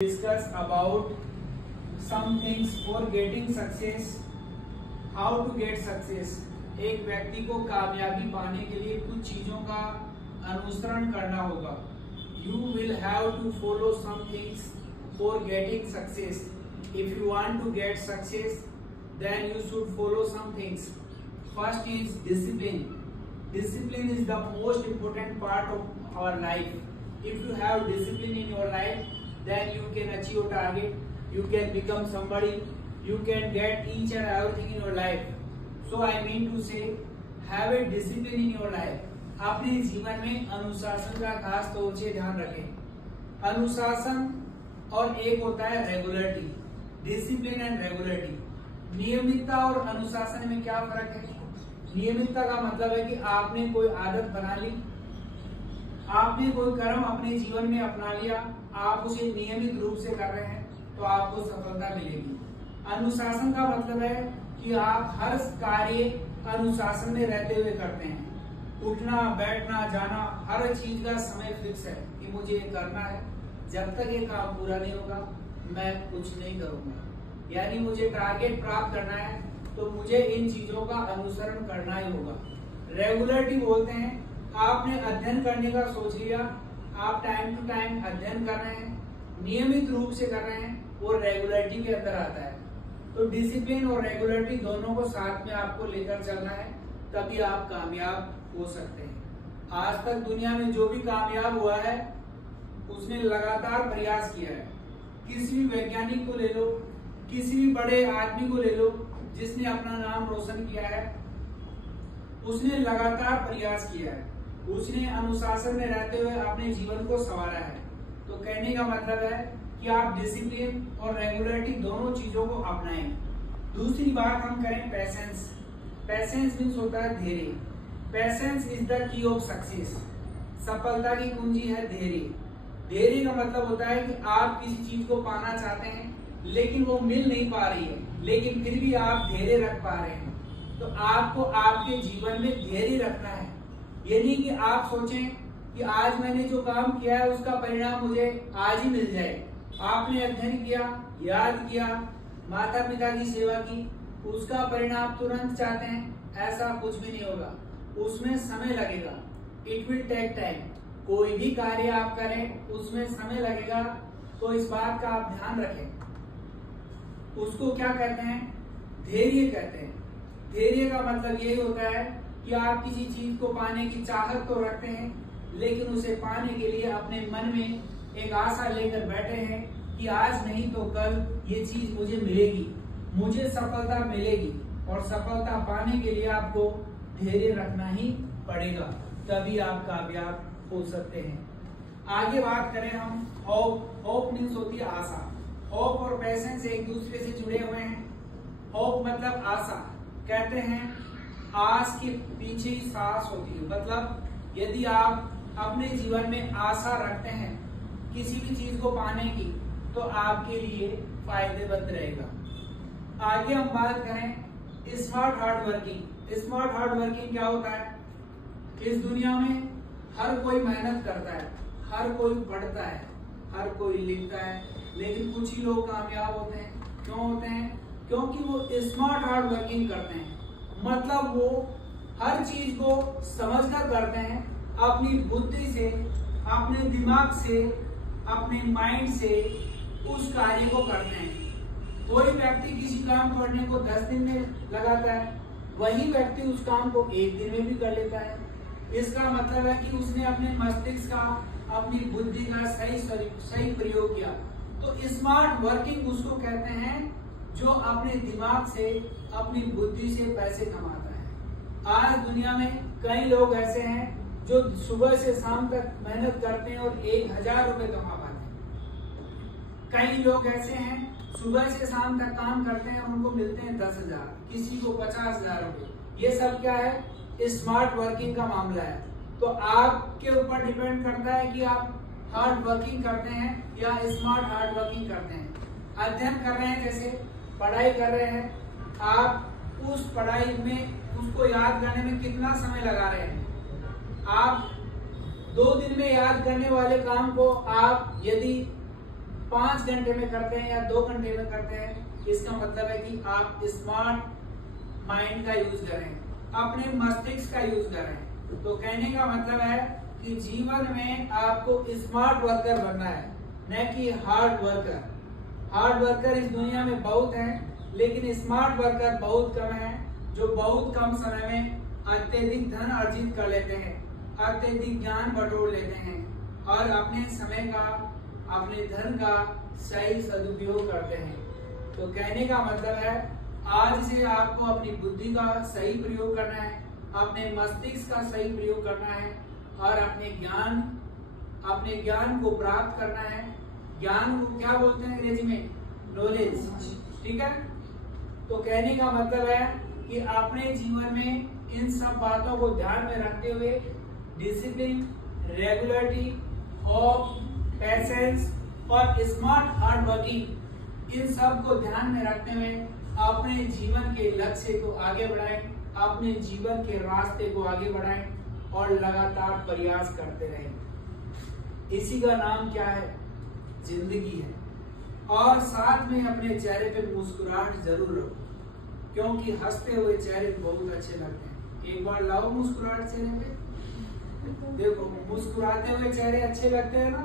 Discuss about some things for getting success. How to get success. एक व्यक्ति को कामयाबी पाने के लिए कुछ चीजों का अनुसरण करना होगा. You will have to follow some things for getting success. If you want to get success, then you should follow some things. First is discipline. Discipline is the most important part of our life. If you have discipline in your life, then you can achieve your target, you can become somebody, you can get each and everything in your life. So I mean to say, have a discipline in your life. अपने जीवन में अनुशासन का खास तौर से ध्यान रखें. अनुशासन और एक होता है रेगुलरिटी. Discipline and regularity. नियमितता और अनुशासन में क्या फर्क है? नियमितता का मतलब है कि आपने कोई आदत बना ली, आपने कोई कर्म अपने जीवन में अपना लिया, आप उसे नियमित रूप से कर रहे हैं तो आपको सफलता मिलेगी. अनुशासन का मतलब है कि आप हर कार्य अनुशासन में रहते हुए करते हैं. उठना, बैठना, जाना, हर चीज का समय फिक्स है कि मुझे ये करना है. जब तक ये काम पूरा नहीं होगा मैं कुछ नहीं करूंगा. यानी मुझे टारगेट प्राप्त करना है तो मुझे इन चीजों का अनुसरण करना ही होगा. रेगुलरिटी बोलते हैं, आपने अध्ययन करने का सोच लिया, आप टाइम टू टाइम अध्ययन कर रहे हैं, नियमित रूप से कर रहे हैं, वो रेगुलरिटी के अंदर आता है. तो डिसिप्लिन और रेगुलरिटी दोनों को साथ में आपको लेकर चलना है, तभी आप कामयाब हो सकते हैं. आज तक दुनिया में जो भी कामयाब हुआ है उसने लगातार प्रयास किया है. किसी भी वैज्ञानिक को ले लो, किसी भी बड़े आदमी को ले लो जिसने अपना नाम रोशन किया है, उसने लगातार प्रयास किया है, उसने अनुशासन में रहते हुए अपने जीवन को संवारा है. तो कहने का मतलब है कि आप डिसिप्लिन और रेगुलरिटी दोनों चीजों को अपनाएं. दूसरी बात हम करें पेशेंस. पेशेंस मीन्स होता है धैर्य. Patience is the key of success. सफलता की कुंजी है धैर्य. धैर्य का मतलब होता है कि आप किसी चीज को पाना चाहते हैं लेकिन वो मिल नहीं पा रही है, लेकिन फिर भी आप धैर्य रख पा रहे हैं. तो आपको आपके जीवन में धैर्य रखना है. ये नहीं कि आप सोचें कि आज मैंने जो काम किया है उसका परिणाम मुझे आज ही मिल जाए. आपने अध्ययन किया, याद किया, माता पिता की सेवा की, उसका परिणाम तुरंत चाहते हैं, ऐसा कुछ भी नहीं होगा. उसमें समय लगेगा. It will take time. कोई भी कार्य आप करें उसमें समय लगेगा. तो इस बात का आप ध्यान रखें. उसको क्या कहते हैं? धैर्य कहते हैं. धैर्य का मतलब यही होता है कि आप किसी चीज को पाने की चाहत तो रखते हैं, लेकिन उसे पाने के लिए अपने मन में एक आशा लेकर बैठे हैं कि आज नहीं तो कल ये चीज मुझे मिलेगी, मुझे सफलता मिलेगी. और सफलता पाने के लिए आपको धैर्य रखना ही पड़ेगा, तभी आप कामयाब हो सकते हैं. आगे बात करें हम होप. होप मीन्स होती है आशा. होप और पेशेंस एक दूसरे से जुड़े हुए हैं. होप मतलब आशा. कहते हैं आस के पीछे ही सांस होती है. मतलब यदि आप अपने जीवन में आशा रखते हैं किसी भी चीज को पाने की तो आपके लिए फायदेमंद रहेगा. आगे हम बात करें smart hard working. Smart hard working क्या होता है? इस दुनिया में हर कोई मेहनत करता है, हर कोई पढ़ता है, हर कोई लिखता है, लेकिन कुछ ही लोग कामयाब होते हैं. क्यों होते हैं? क्योंकि वो स्मार्ट हार्ड वर्किंग करते हैं. मतलब वो हर चीज को समझकर करते हैं, अपनी बुद्धि से, अपने दिमाग से, अपने माइंड से उस कार्य को करते हैं. कोई व्यक्ति किसी काम करने को 10 दिन में लगाता है, वही व्यक्ति उस काम को 1 दिन में भी कर लेता है. इसका मतलब है कि उसने अपने मस्तिष्क का, अपनी बुद्धि का सही प्रयोग किया. तो स्मार्ट वर्किंग उसको कहते हैं जो अपने दिमाग से, अपनी बुद्धि से पैसे कमाता है. आज दुनिया में कई लोग ऐसे हैं जो सुबह से शाम तक मेहनत करते हैं और 1000 रुपए कमा पाते हैं. कई लोग ऐसे हैं सुबह से शाम तक काम करते हैं और उनको मिलते हैं 10,000, किसी को 50,000 रुपए. ये सब क्या है? स्मार्ट वर्किंग का मामला है. तो आपके ऊपर डिपेंड करता है कि आप हार्ड वर्किंग करते हैं या स्मार्ट हार्ड वर्किंग करते हैं. अध्ययन कर रहे हैं, जैसे पढ़ाई कर रहे हैं, आप उस पढ़ाई में उसको याद करने में कितना समय लगा रहे हैं? आप 2 दिन में याद करने वाले काम को आप यदि 5 घंटे में करते हैं या 2 घंटे में करते हैं, इसका मतलब है कि आप स्मार्ट माइंड का यूज करें, अपने मस्तिष्क का यूज करें। तो कहने का मतलब है कि जीवन में आपको स्मार्ट वर्कर बनना है, न कि हार्ड वर्कर। हार्ड वर्कर इस दुनिया में बहुत हैं, लेकिन स्मार्ट वर्कर बहुत कम हैं, जो बहुत कम समय में अत्यधिक धन अर्जित कर लेते हैं, अत्यधिक ज्ञान बटोर लेते हैं और अपने समय का, अपने धन का सही सदुपयोग करते हैं। तो कहने का मतलब है आज से आपको अपनी बुद्धि का सही प्रयोग करना है, अपने मस्तिष्क का सही प्रयोग करना है और अपने ज्ञान को प्राप्त करना है। ज्ञान को क्या बोलते हैं अंग्रेजी में? नॉलेज। ठीक है। तो कहने का मतलब है कि अपने जीवन में इन सब बातों को ध्यान में रखते हुए डिसिप्लिन, रेगुलरिटी, होप, पेशेंस और स्मार्ट हार्ड वर्किंग, इन सब को ध्यान में रखते हुए अपने जीवन के लक्ष्य को आगे बढ़ाएं, अपने जीवन के रास्ते को आगे बढ़ाएं और लगातार प्रयास करते रहें। इसी का नाम क्या है? जिंदगी है। और साथ में अपने चेहरे पे मुस्कुराहट जरूर रखो, क्योंकि हंसते हुए चेहरे बहुत अच्छे लगते हैं। एक बार लाओ मुस्कुराहट चेहरे पे, देखो मुस्कुराते हुए चेहरे अच्छे लगते हैं ना।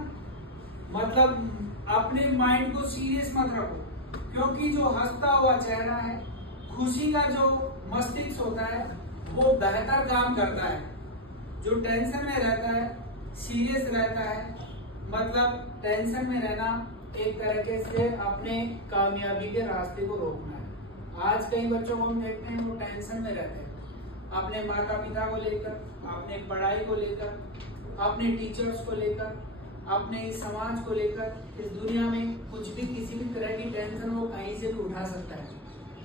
मतलब अपने माइंड को सीरियस मत रखो, क्योंकि जो हंसता हुआ चेहरा है, खुशी का जो मस्तिष्क होता है, वो बेहतर काम करता है। जो टेंशन में रहता है, सीरियस रहता है, मतलब टेंशन में रहना एक तरीके से अपने कामयाबी के रास्ते को रोकना है। आज कई बच्चों को हम देखते हैं वो टेंशन में रहते हैं, अपने माता पिता को लेकर, अपने पढ़ाई को लेकर, अपने टीचर्स को लेकर, अपने इस समाज को लेकर। इस दुनिया में कुछ भी, किसी भी तरह की टेंशन वो कहीं से भी उठा सकता है,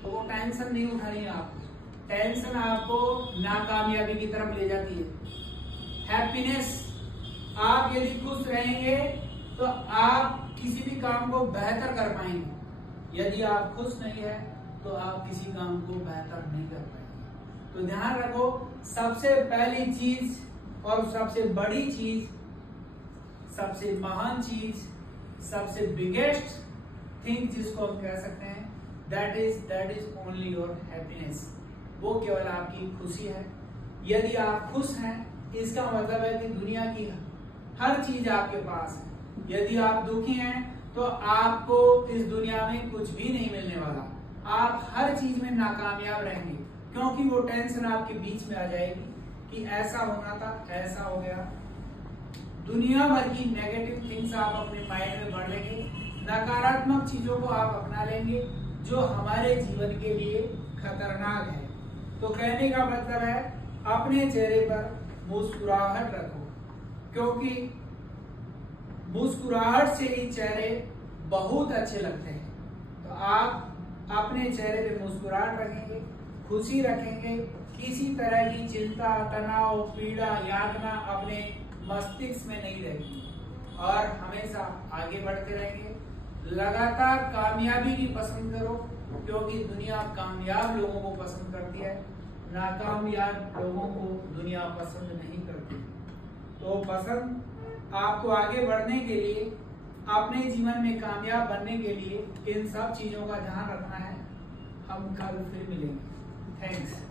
तो वो टेंशन नहीं उठानी है आपको। टेंशन आपको नाकामयाबी की तरफ ले जाती है। हैप्पीनेस, आप यदि खुश रहेंगे तो आप किसी भी काम को बेहतर कर पाएंगे। यदि आप खुश नहीं है तो आप किसी काम को बेहतर नहीं कर पाएंगे। तो ध्यान रखो, सबसे पहली चीज और सबसे बड़ी चीज, सबसे महान चीज, सबसे बिगेस्ट थिंग जिसको हम कह सकते हैं, that is only your happiness. वो केवल आपकी खुशी है। यदि आप खुश हैं, इसका मतलब है कि दुनिया की हर चीज आपके पास है। यदि आप दुखी हैं तो आपको इस दुनिया में कुछ भी नहीं मिलने वाला। आप हर चीज में नाकामयाब रहेंगे, क्योंकि वो टेंशन आपके बीच में आ जाएगी कि ऐसा होना था, ऐसा हो गया। दुनिया भर की नेगेटिव थिंग्स आप अपने माइंड में भर लेंगे, नकारात्मक चीजों को आप अपना लेंगे जो हमारे जीवन के लिए खतरनाक है। तो कहने का मतलब है अपने चेहरे पर मुस्कुराहट रखो, क्योंकि मुस्कुराहट से ही चेहरे बहुत अच्छे लगते हैं। तो आप अपने चेहरे पे मुस्कुराहट रखेंगे, खुशी रखेंगे, किसी तरह की चिंता, तनाव, पीड़ा, यातना अपने मस्तिष्क में नहीं रहेगी और हमेशा आगे बढ़ते रहेंगे। लगातार कामयाबी की पसंद करो, क्योंकि दुनिया कामयाब लोगों को पसंद करती है, नाकामयाब लोगों को दुनिया पसंद नहीं करती। तो पसंद आपको आगे बढ़ने के लिए, अपने जीवन में कामयाब बनने के लिए इन सब चीजों का ध्यान रखना है। हम कल फिर मिलेंगे। थैंक्स।